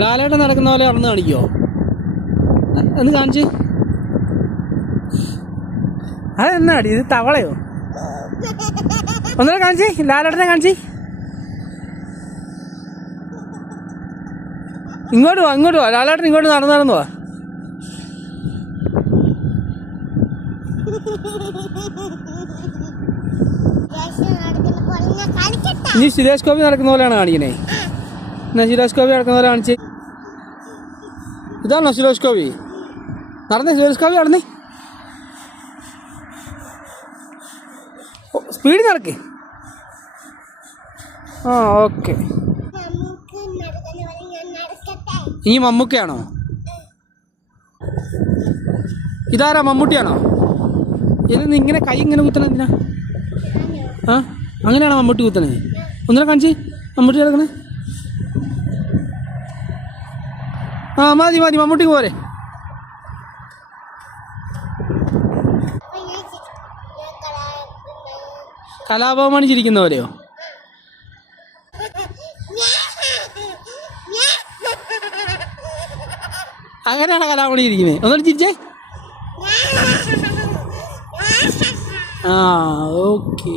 ലാലേട്ടൻ നടക്കുന്ന പോലെ നടന്ന് കാണിക്കോ? എന്ന് കാണിച്ച്. അതെന്നാടി ഇത് തവളയോ? ഒന്നര കാണിച്ച്, ലാലേട്ടനെ കാണിച്ച്. ഇങ്ങോട്ട് വാ, ലാലേട്ടൻ ഇങ്ങോട്ട് നടന്നു വാ. ഇനി സുരേഷ് ഗോപി നടക്കുന്ന പോലെയാണ് കാണിക്കണേ. എന്നാ സുരേഷ് ഗോപി നടക്കുന്ന പോലെ കാണിച്ച്. ഇതാണോ സുരേഷ് ഗോപി? സുരേഷ് ഗോപി നടന്നേ. സ്പീഡിൽ നടക്ക്. ആ ഓക്കെ. ഇനി മമ്മൂക്കയാണോ? ഇതാരാ, മമ്മൂട്ടിയാണോ? ഇതിന് ഇങ്ങനെ കൈ ഇങ്ങനെ കുത്തണ എന്തിനാ? ആ അങ്ങനെയാണോ മമ്മൂട്ടി കുത്തണേ? ഒന്നിനെ കാണിച്ച് മമ്മൂട്ടി കിടക്കണേ. ആ മതി മമ്മൂട്ടിക്ക് പോരെ. കലാഭവൻ ചിരിക്കുന്ന പോലെയോ? അങ്ങനെയാണോ കലാഭവൻ ഇരിക്കുന്നത്? ഒന്നുകൂടി ചിരിച്ചേ. ആ ഓക്കെ.